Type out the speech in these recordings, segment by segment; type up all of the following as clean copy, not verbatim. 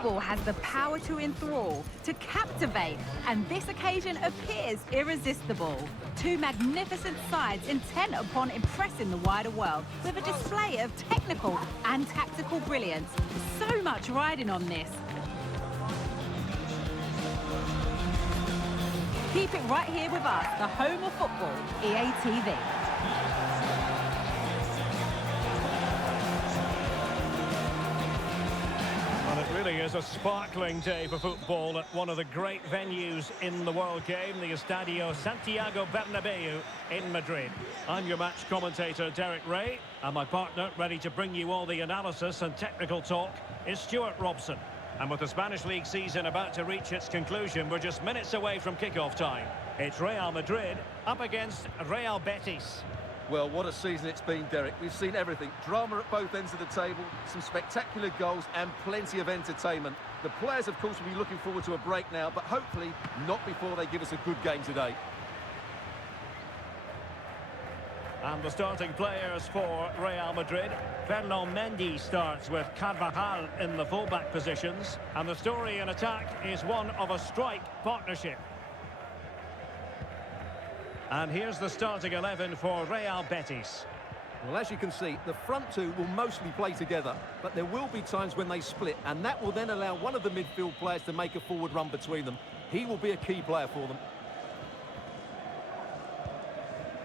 Football has the power to enthrall, to captivate, and this occasion appears irresistible. Two magnificent sides intent upon impressing the wider world with a display of technical and tactical brilliance. So much riding on this. Keep it right here with us, the home of football, EA TV. Well, it really is a sparkling day for football at one of the great venues in the world game, the Estadio Santiago Bernabéu in Madrid. I'm your match commentator, Derek Ray, and my partner, ready to bring you all the analysis and technical talk, is Stuart Robson. And with the Spanish League season about to reach its conclusion, we're just minutes away from kickoff time. It's Real Madrid up against Real Betis. Well, what a season it's been, Derek. We've seen everything. Drama at both ends of the table, some spectacular goals and plenty of entertainment. The players, of course, will be looking forward to a break now, but hopefully not before they give us a good game today. And the starting players for Real Madrid. Ferland Mendy starts with Carvajal in the fullback positions. And the story in attack is one of a strike partnership. And here's the starting 11 for Real Betis. Well, as you can see, the front two will mostly play together, but there will be times when they split, and that will then allow one of the midfield players to make a forward run between them. He will be a key player for them.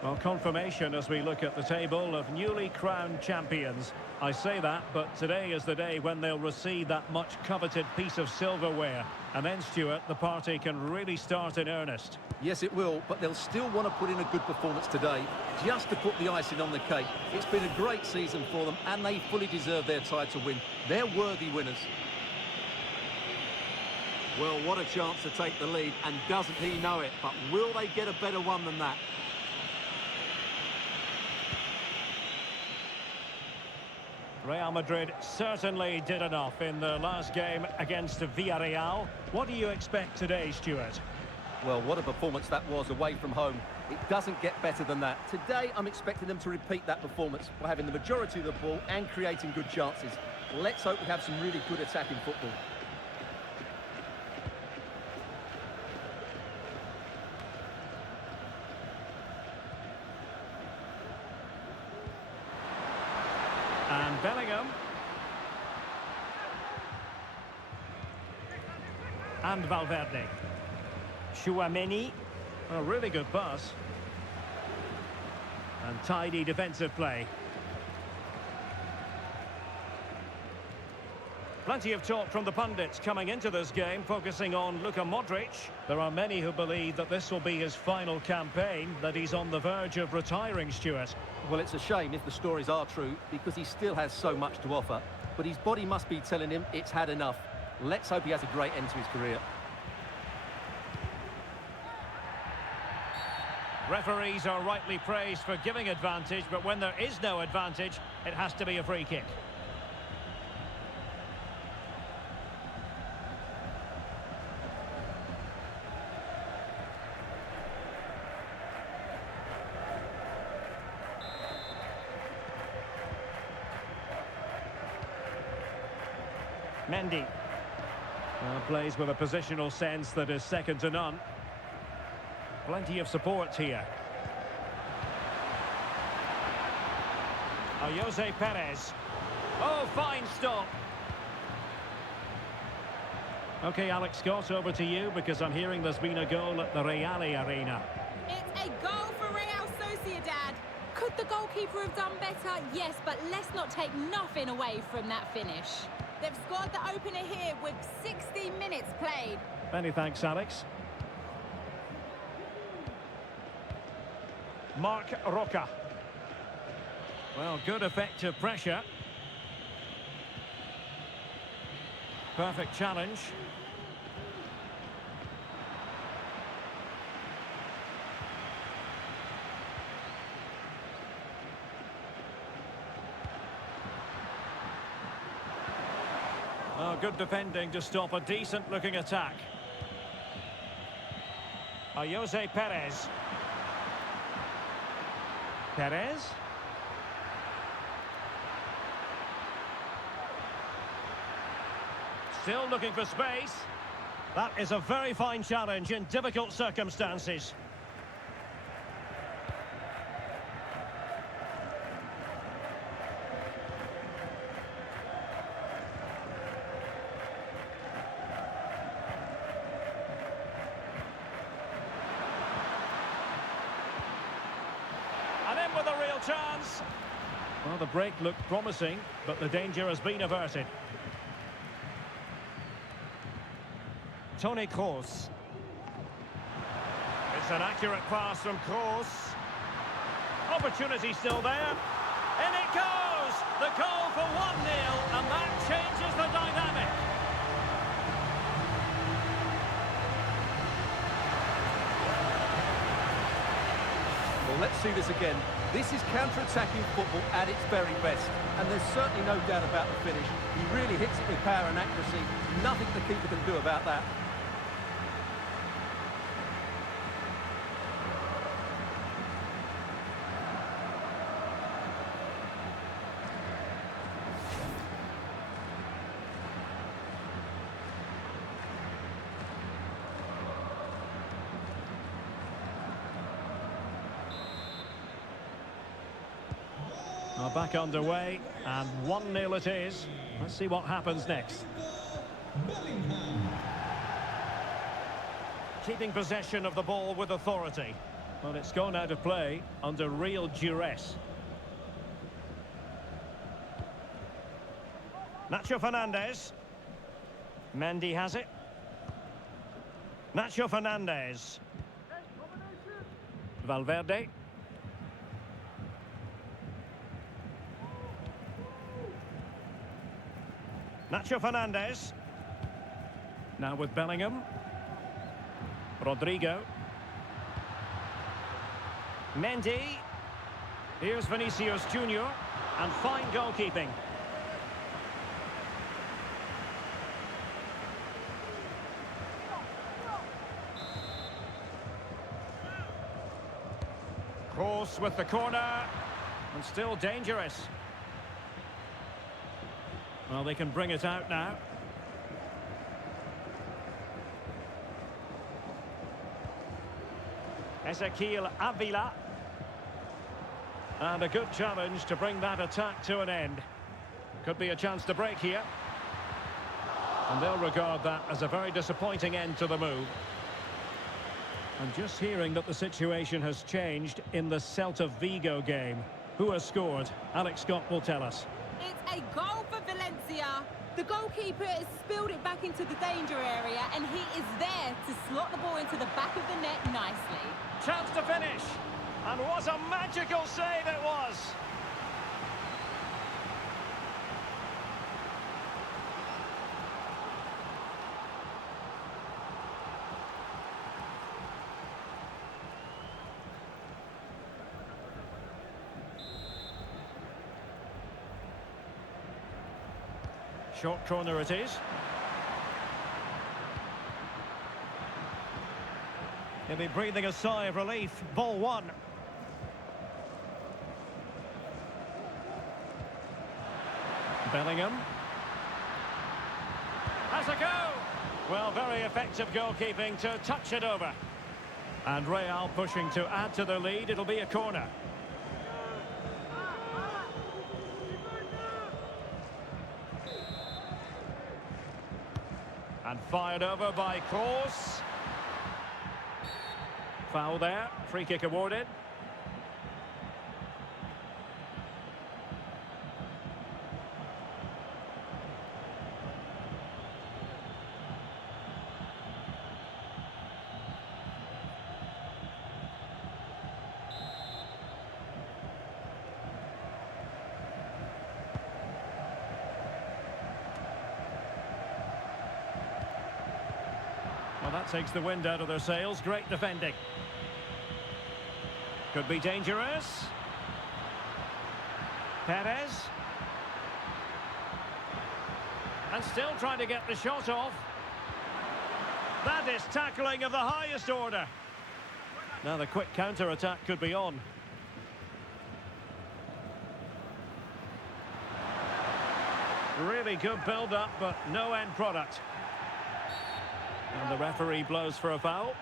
Well, confirmation as we look at the table of newly crowned champions. I say that, but today is the day when they'll receive that much coveted piece of silverware. And then, Stuart, the party can really start in earnest. Yes, it will, but they'll still want to put in a good performance today, just to put the icing on the cake. It's been a great season for them, and they fully deserve their title win. They're worthy winners. Well, what a chance to take the lead, and doesn't he know it? But will they get a better one than that? Real Madrid certainly did enough in the last game against Villarreal. What do you expect today, Stuart? Well, what a performance that was away from home. It doesn't get better than that. Today, I'm expecting them to repeat that performance by having the majority of the ball and creating good chances. Let's hope we have some really good attacking football. And Bellingham. And Valverde. Chouameni. A really good pass. And tidy defensive play. Plenty of talk from the pundits coming into this game, focusing on Luka Modric. There are many who believe that this will be his final campaign, that he's on the verge of retiring, Stuart. Well, it's a shame if the stories are true, because he still has so much to offer. But his body must be telling him it's had enough. Let's hope he has a great end to his career. Referees are rightly praised for giving advantage, but when there is no advantage, it has to be a free kick. Mendy plays with a positional sense that is second to none. Plenty of support here. Jose Perez. Oh, fine stop. Okay, Alex Scott, over to you, because I'm hearing there's been a goal at the Real Arena. It's a goal for Real Sociedad. Could the goalkeeper have done better? Yes, but let's not take nothing away from that finish. They've scored the opener here with 60 minutes played. Many thanks, Alex. Marc Roca. Well, good effective pressure. Perfect challenge. Oh, good defending to stop a decent-looking attack. Jose Perez. Perez. Still looking for space. That is a very fine challenge in difficult circumstances. And in with a real chance. Well, the break looked promising, but the danger has been averted. Toni Kroos. It's an accurate pass from Kroos. Opportunity still there. In it goes! The goal for 1-0, and that changes the dynamic. Well, let's see this again. This is counter-attacking football at its very best. And there's certainly no doubt about the finish. He really hits it with power and accuracy. Nothing the keeper can do about that. Now back underway, and 1-0 it is. Let's see what happens next. Keeping possession of the ball with authority. But it's gone out of play under real duress. Nacho Fernandez. Mendy has it. Nacho Fernandez. Valverde. Nacho Fernandez. Now with Bellingham. Rodrigo. Mendy. Here's Vinicius Junior. And fine goalkeeping. Kroos with the corner. And still dangerous. Well, they can bring it out now. Ezequiel Avila. And a good challenge to bring that attack to an end. Could be a chance to break here. And they'll regard that as a very disappointing end to the move. And just hearing that the situation has changed in the Celta Vigo game. Who has scored? Alex Scott will tell us. It's a goal for Valencia. The goalkeeper has spilled it back into the danger area, and he is there to slot the ball into the back of the net nicely. Chance to finish. And what a magical save it was. Short corner it is. He'll be breathing a sigh of relief. Ball one. Bellingham. Has a go. Well, very effective goalkeeping to touch it over. And Real pushing to add to the lead. It'll be a corner. And fired over by Kroos. Foul there. Free kick awarded. Well, that takes the wind out of their sails. Great defending. Could be dangerous. Perez. And still trying to get the shot off. That is tackling of the highest order. Now the quick counter-attack could be on. Really good build-up, but no end product. And the referee blows for a foul.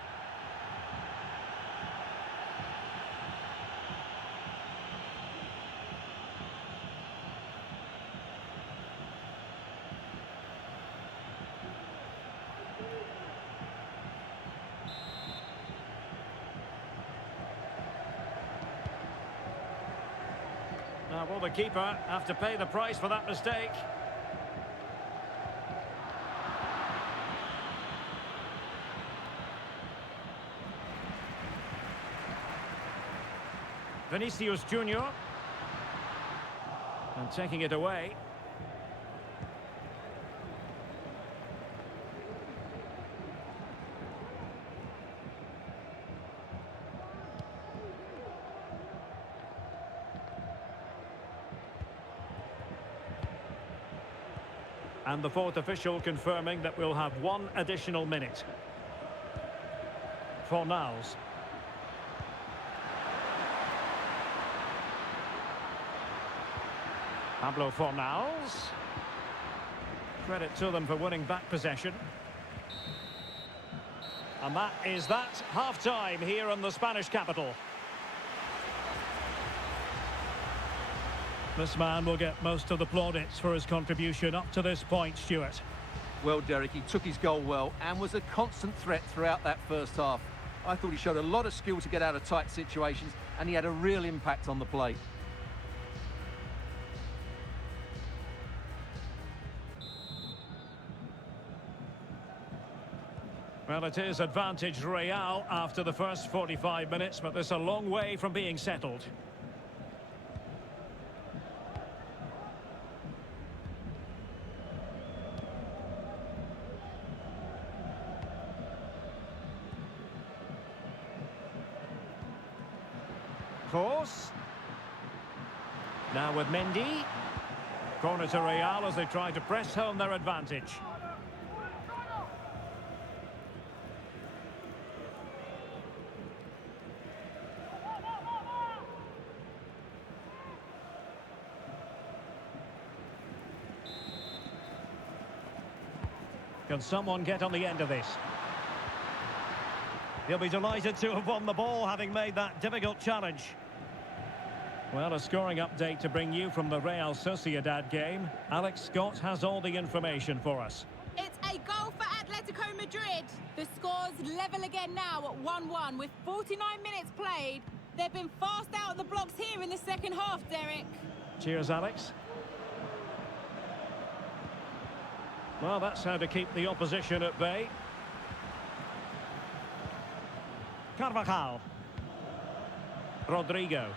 Now, will the keeper have to pay the price for that mistake? Vinicius Junior. And taking it away. And the fourth official confirming that we'll have one additional minute. Fornals. Pablo Fornals. Credit to them for winning back possession. And that is that. Half-time here in the Spanish capital. This man will get most of the plaudits for his contribution up to this point, Stuart. Well, Derek, he took his goal well and was a constant threat throughout that first half. I thought he showed a lot of skill to get out of tight situations, and he had a real impact on the play. Well, it is advantage Real after the first 45 minutes, but there's a long way from being settled. Course. Now with Mendy. Corner to Real as they try to press home their advantage. Can someone get on the end of this? He'll be delighted to have won the ball, having made that difficult challenge. Well, a scoring update to bring you from the Real Sociedad game. Alex Scott has all the information for us. It's a goal for Atletico Madrid. The score's level again now at 1-1 with 49 minutes played. They've been fast out of the blocks here in the second half, Derek. Cheers, Alex. Well, that's how to keep the opposition at bay. Carvajal. Rodrigo.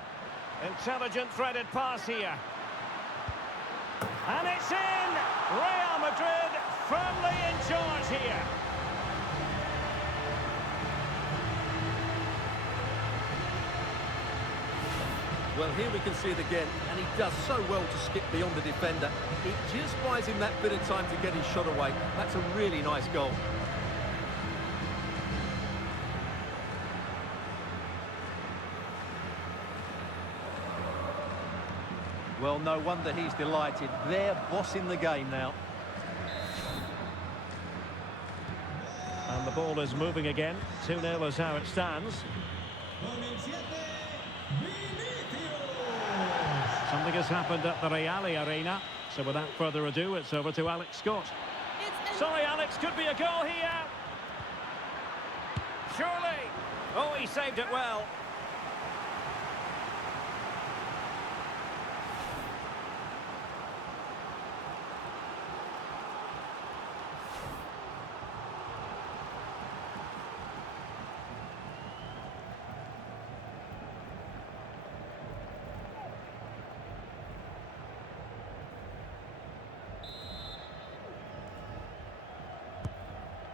Intelligent threaded pass here. And it's in! Real Madrid firmly in charge here. Well, here we can see it again, and he does so well to skip beyond the defender. It just buys him that bit of time to get his shot away. That's a really nice goal. Well, no wonder he's delighted. They're bossing the game now. And the ball is moving again. 2-0 is how it stands. Something has happened at the Real Arena. So without further ado, it's over to Alex Scott. Sorry, Alex, could be a goal here. Surely. Oh, he saved it well.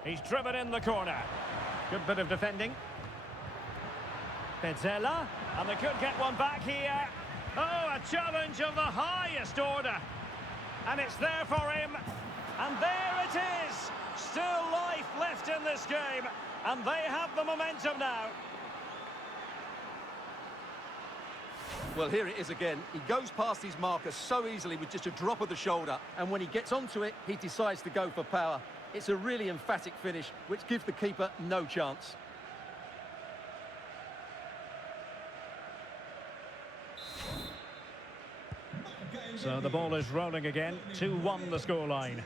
He's driven in the corner. Good bit of defending. Pezzella, and they could get one back here. Oh, a challenge of the highest order. And it's there for him. And there it is. Still life left in this game. And they have the momentum now. Well, here it is again. He goes past his marker so easily with just a drop of the shoulder, and when he gets onto it, he decides to go for power. It's a really emphatic finish, which gives the keeper no chance. So the ball is rolling again. 2-1 the scoreline.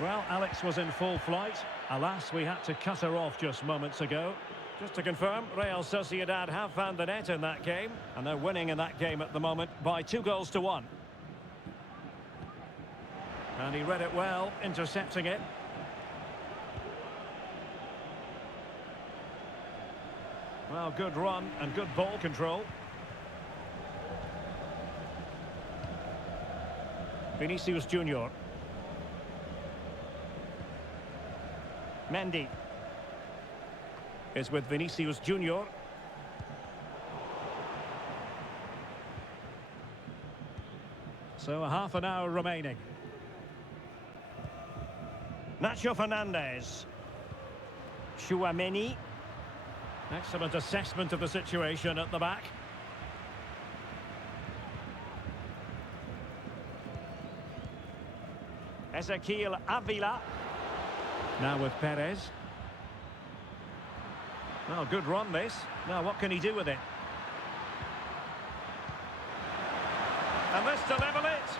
Well, Alex was in full flight. Alas, we had to cut her off just moments ago. Just to confirm, Real Sociedad have found the net in that game, and they're winning in that game at the moment by 2-1. And he read it well, intercepting it. Well, good run and good ball control. Vinicius Junior. Mendy is with Vinicius Junior. So a half an hour remaining. Nacho Fernandez. Chouameni. Excellent assessment of the situation at the back. Ezequiel Avila. Now with Perez. Well, good run this. Now what can he do with it? And this to level it.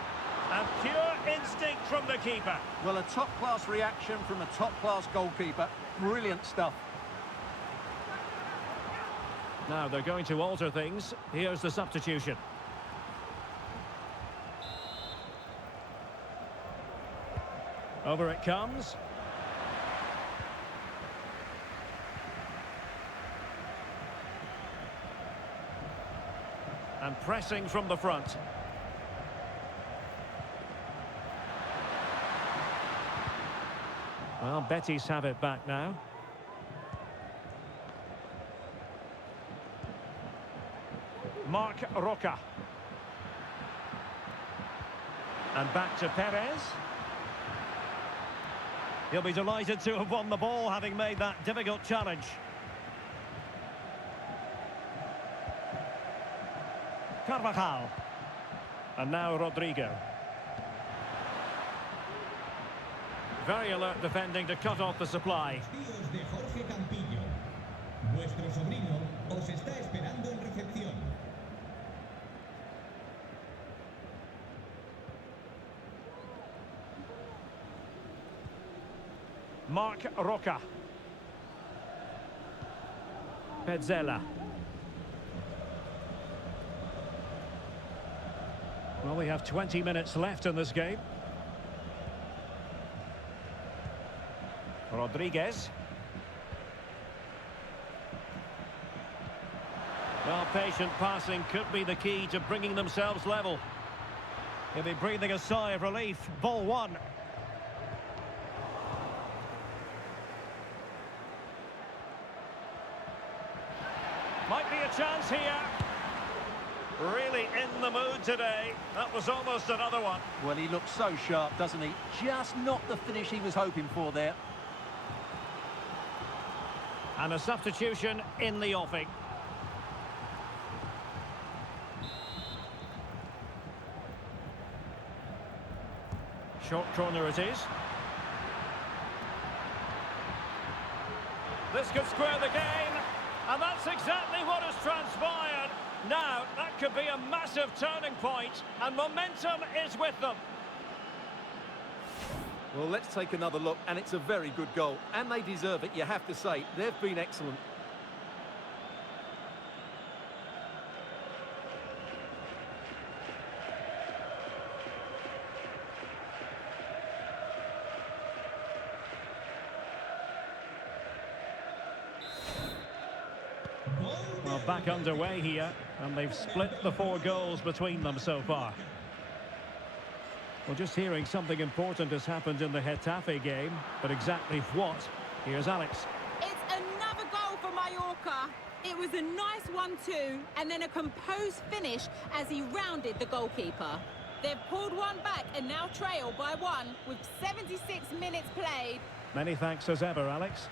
And pure instinct from the keeper. Well, a top-class reaction from a top-class goalkeeper. Brilliant stuff. Now they're going to alter things. Here's the substitution. Over it comes. And pressing from the front. Well, Betis have it back now. Marc Roca. And back to Perez. He'll be delighted to have won the ball, having made that difficult challenge. Carvajal. And now Rodrigo. Very alert defending to cut off the supply. Marc Roca. Petzela. Well, we have 20 minutes left in this game. Rodriguez. Well, patient passing could be the key to bringing themselves level. He'll be breathing a sigh of relief. Ball one. Might be a chance here. Really in the mood today. That was almost another one. Well, he looks so sharp, doesn't he? Just not the finish he was hoping for there. And a substitution in the offing. Short corner it is. This could square the game. And that's exactly what has transpired. Now, that could be a massive turning point, and momentum is with them. Well, let's take another look, and it's a very good goal. And they deserve it, you have to say. They've been excellent. Well, back underway here, and they've split the 4 goals between them so far. Well, just hearing something important has happened in the Getafe game, but exactly what? Here's Alex. It's another goal for Mallorca. It was a nice 1-2, and then a composed finish as he rounded the goalkeeper. They've pulled one back and now trail by 1 with 76 minutes played. Many thanks as ever, Alex.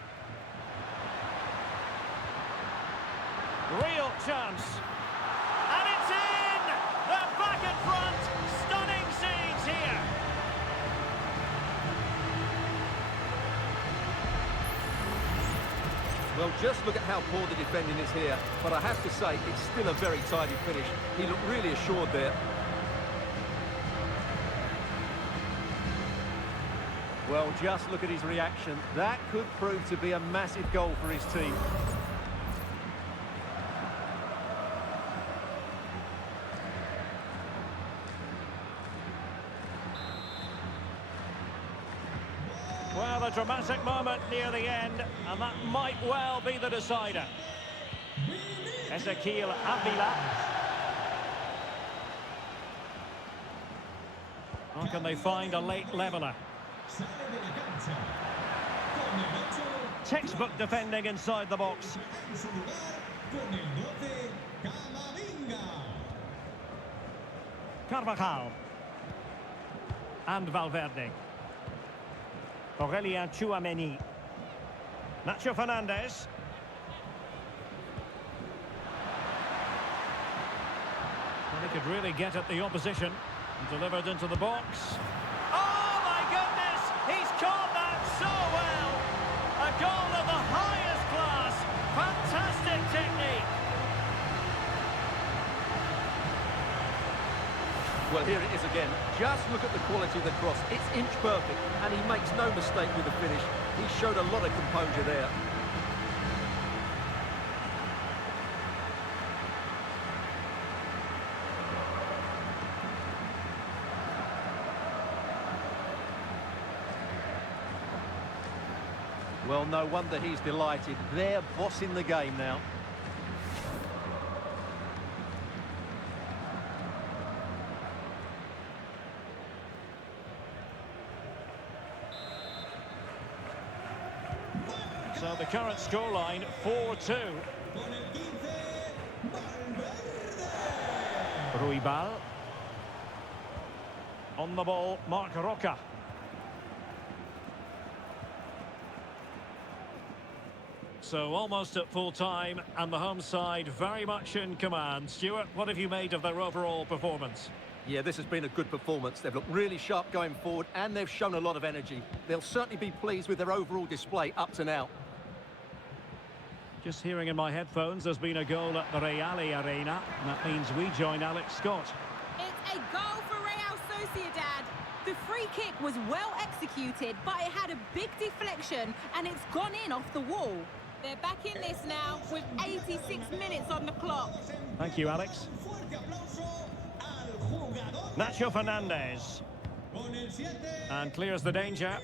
Real chance. And it's in! They're back in front. Stunning scenes here. Well, just look at how poor the defending is here. But I have to say, it's still a very tidy finish. He looked really assured there. Well, just look at his reaction. That could prove to be a massive goal for his team. Well, a dramatic moment near the end, and that might well be the decider. Ezequiel Avila. How can they find a late leveller? Textbook defending inside the box. Carvajal. And Valverde. Aurelien Tchouameni. Nacho Fernandez. Well, he could really get at the opposition. Delivered into the box. Oh my goodness! He's caught that so well! A goal of the highest class! Fantastic technique! Well, here it is again. Just look at the quality of the cross. It's inch perfect, and he makes no mistake with the finish. He showed a lot of composure there. Well, no wonder he's delighted. They're bossing the game now. So the current scoreline, 4-2. Ruibal. On the ball, Marc Roca. So almost at full time, and the home side very much in command. Stuart, what have you made of their overall performance? Yeah, this has been a good performance. They've looked really sharp going forward, and they've shown a lot of energy. They'll certainly be pleased with their overall display up to now. Just hearing in my headphones, there's been a goal at the Real Arena, and that means we join Alex Scott. It's a goal for Real Sociedad. The free kick was well executed, but it had a big deflection, and it's gone in off the wall. They're back in this now with 86 minutes on the clock. Thank you, Alex. Nacho Fernandez. And clears the danger.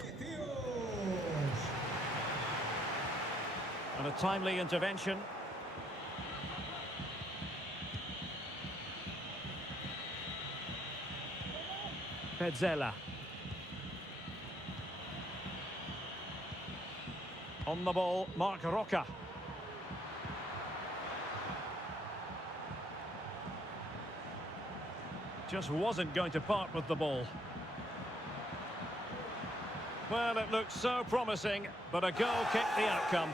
And a timely intervention. Petzela. On the ball, Marc Roca. Just wasn't going to part with the ball. Well, it looked so promising, but a goal kicked the outcome.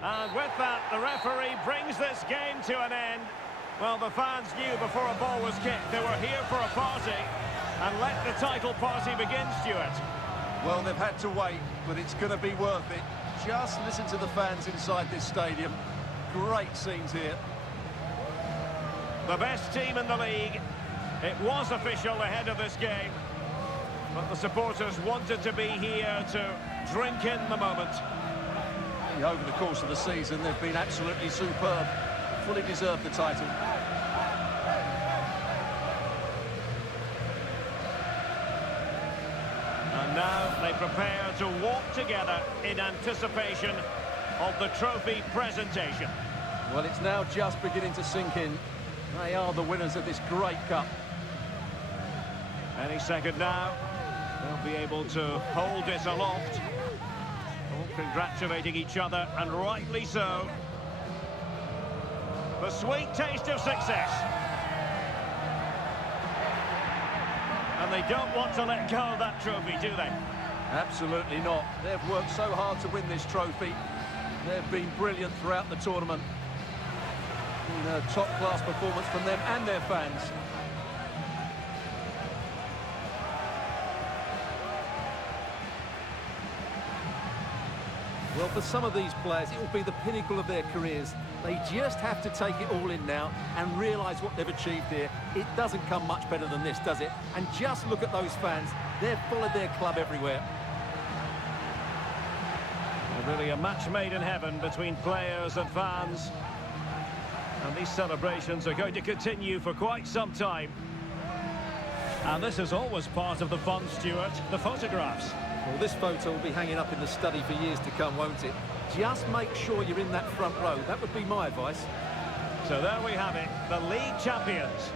And with that, the referee brings this game to an end. Well, the fans knew before a ball was kicked they were here for a party. And let the title party begin, Stuart. Well, they've had to wait, but it's going to be worth it. Just listen to the fans inside this stadium. Great scenes here. The best team in the league. It was official ahead of this game. But the supporters wanted to be here to drink in the moment. Over the course of the season, they've been absolutely superb. Fully deserved the title. They prepare to walk together in anticipation of the trophy presentation. Well, it's now just beginning to sink in. They are the winners of this great cup. Any second now, they'll be able to hold this aloft. All congratulating each other, and rightly so. The sweet taste of success. And they don't want to let go of that trophy, do they? Absolutely not. They've worked so hard to win this trophy. They've been brilliant throughout the tournament. A top-class performance from them and their fans. Well, for some of these players, it will be the pinnacle of their careers. They just have to take it all in now and realise what they've achieved here. It doesn't come much better than this, does it? And just look at those fans. They've followed their club everywhere. Really a match made in heaven between players and fans. And these celebrations are going to continue for quite some time. And this is always part of the fun, Stuart, the photographs. Well, this photo will be hanging up in the study for years to come, won't it? Just make sure you're in that front row. That would be my advice. So there we have it, the league champions.